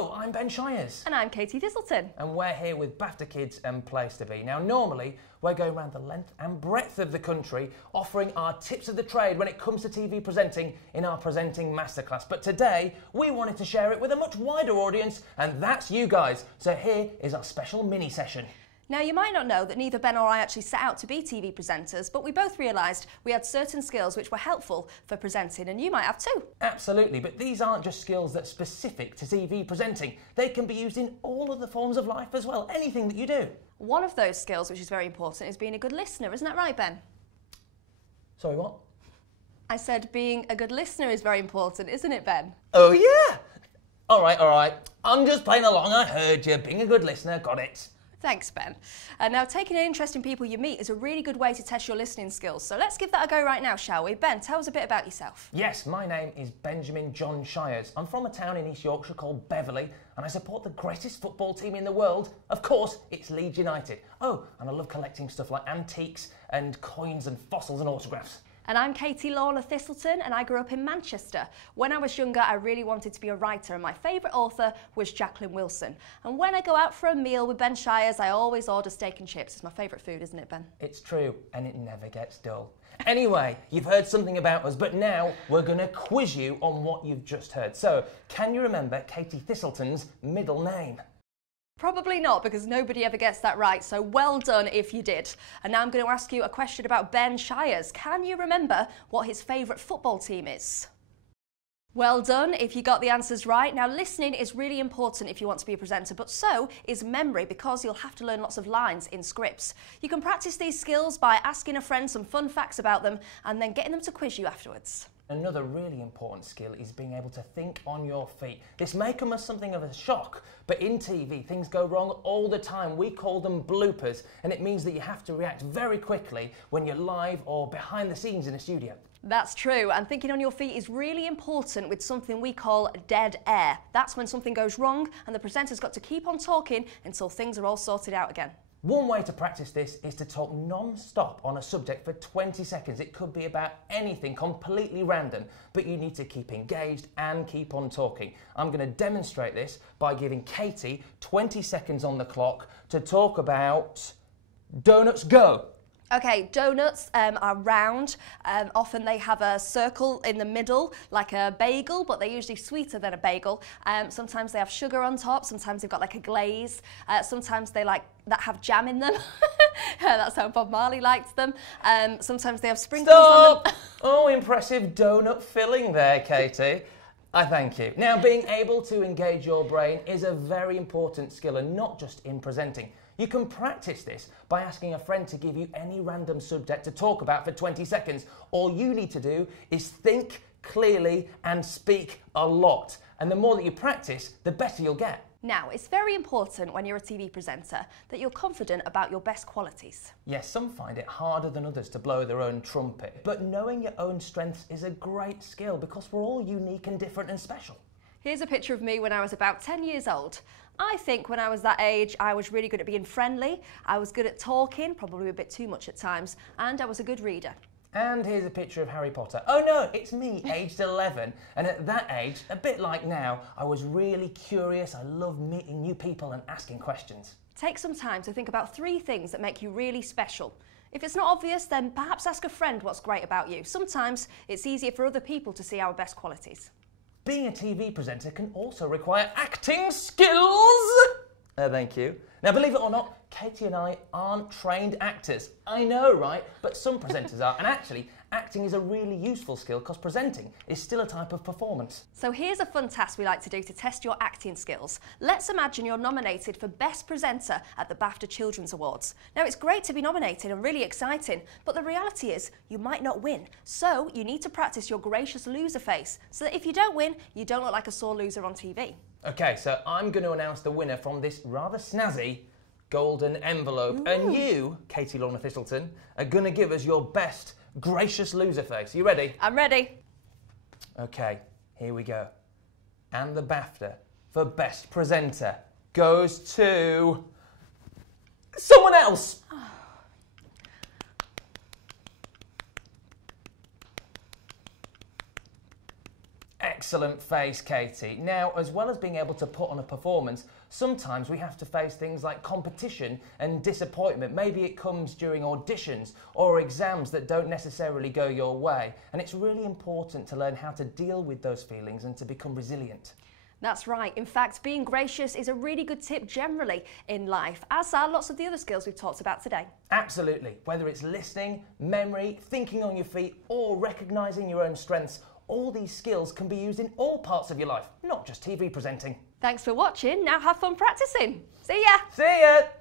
Hello, I'm Ben Shires. And I'm Katie Thistleton. And we're here with BAFTA Kids and Place to Be. Now, normally, we're going around the length and breadth of the country offering our tips of the trade when it comes to TV presenting in our Presenting Masterclass. But today, we wanted to share it with a much wider audience, and that's you guys. So here is our special mini session. Now, you might not know that neither Ben or I actually set out to be TV presenters, but we both realised we had certain skills which were helpful for presenting, and you might have too. Absolutely, but these aren't just skills that are specific to TV presenting. They can be used in all other forms of life as well, anything that you do. One of those skills, which is very important, is being a good listener. Isn't that right, Ben? Sorry, what? I said being a good listener is very important, isn't it, Ben? Oh, yeah! All right. I'm just playing along. I heard you. Being a good listener, got it. Thanks, Ben. Now, taking in interesting people you meet is a really good way to test your listening skills. So let's give that a go right now, shall we? Ben, tell us a bit about yourself. Yes, my name is Benjamin John Shires. I'm from a town in East Yorkshire called Beverley, and I support the greatest football team in the world. Of course, it's Leeds United. Oh, and I love collecting stuff like antiques and coins and fossils and autographs. And I'm Katie Lorna Thistleton, and I grew up in Manchester. When I was younger, I really wanted to be a writer, and my favourite author was Jacqueline Wilson. And when I go out for a meal with Ben Shires, I always order steak and chips. It's my favourite food, isn't it, Ben? It's true, and it never gets dull. Anyway, you've heard something about us, but now we're going to quiz you on what you've just heard. So, can you remember Katie Thistleton's middle name? Probably not, because nobody ever gets that right, so well done if you did. And now I'm going to ask you a question about Ben Shires. Can you remember what his favourite football team is? Well done if you got the answers right. Now, listening is really important if you want to be a presenter, but so is memory, because you'll have to learn lots of lines in scripts. You can practice these skills by asking a friend some fun facts about them and then getting them to quiz you afterwards. Another really important skill is being able to think on your feet. This may come as something of a shock, but in TV, things go wrong all the time. We call them bloopers, and it means that you have to react very quickly when you're live or behind the scenes in a studio. That's true, and thinking on your feet is really important with something we call dead air. That's when something goes wrong and the presenter's got to keep on talking until things are all sorted out again. One way to practice this is to talk non-stop on a subject for 20 seconds. It could be about anything, completely random, but you need to keep engaged and keep on talking. I'm going to demonstrate this by giving Katie 20 seconds on the clock to talk about donuts. Go! Okay, donuts are round. Often they have a circle in the middle, like a bagel, but they're usually sweeter than a bagel. Sometimes they have sugar on top. Sometimes they've got like a glaze. Sometimes they that have jam in them. That's how Bob Marley liked them. Sometimes they have sprinkles on them. Oh, impressive donut filling there, Katie. I thank you. Now, being able to engage your brain is a very important skill, and not just in presenting. You can practice this by asking a friend to give you any random subject to talk about for 20 seconds. All you need to do is think clearly and speak a lot. And the more that you practice, the better you'll get. Now, it's very important when you're a TV presenter that you're confident about your best qualities. Yes, some find it harder than others to blow their own trumpet, but knowing your own strengths is a great skill because we're all unique and different and special. Here's a picture of me when I was about 10 years old. I think when I was that age, I was really good at being friendly, I was good at talking, probably a bit too much at times, and I was a good reader. And here's a picture of Harry Potter. Oh no, it's me, aged 11. And at that age, a bit like now, I was really curious. I love meeting new people and asking questions. Take some time to think about 3 things that make you really special. If it's not obvious, then perhaps ask a friend what's great about you. Sometimes it's easier for other people to see our best qualities. Being a TV presenter can also require acting skills. Thank you. Now, believe it or not, Katie and I aren't trained actors. I know, right? But some presenters are. And actually, acting is a really useful skill because presenting is still a type of performance. So here's a fun task we like to do to test your acting skills. Let's imagine you're nominated for Best Presenter at the BAFTA Children's Awards. Now, it's great to be nominated and really exciting, but the reality is you might not win. So you need to practice your gracious loser face so that if you don't win, you don't look like a sore loser on TV. Okay, so I'm going to announce the winner from this rather snazzy golden envelope. Ooh. And you, Katie Lorna Thistleton, are going to give us your best gracious loser face. You ready? I'm ready. Okay, here we go. And the BAFTA for Best Presenter goes to someone else. excellent face, Katie. Now, as well as being able to put on a performance, sometimes we have to face things like competition and disappointment. Maybe it comes during auditions or exams that don't necessarily go your way. And it's really important to learn how to deal with those feelings and to become resilient. That's right. In fact, being gracious is a really good tip generally in life, as are lots of the other skills we've talked about today. Absolutely. Whether it's listening, memory, thinking on your feet, or recognising your own strengths, all these skills can be used in all parts of your life, not just TV presenting. Thanks for watching. Now have fun practicing. See ya! See ya!